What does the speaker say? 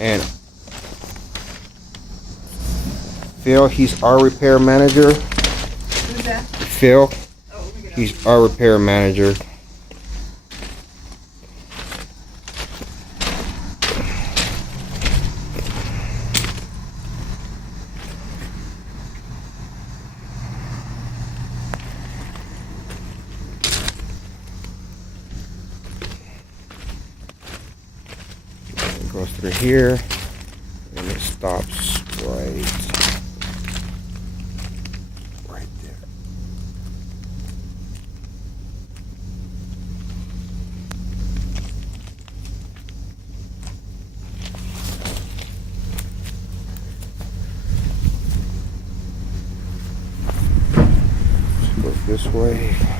And Phil, he's our repair manager. Who's that? Phil, Oh, we got he's our repair manager. It goes through here and it stops right there. Goes this way.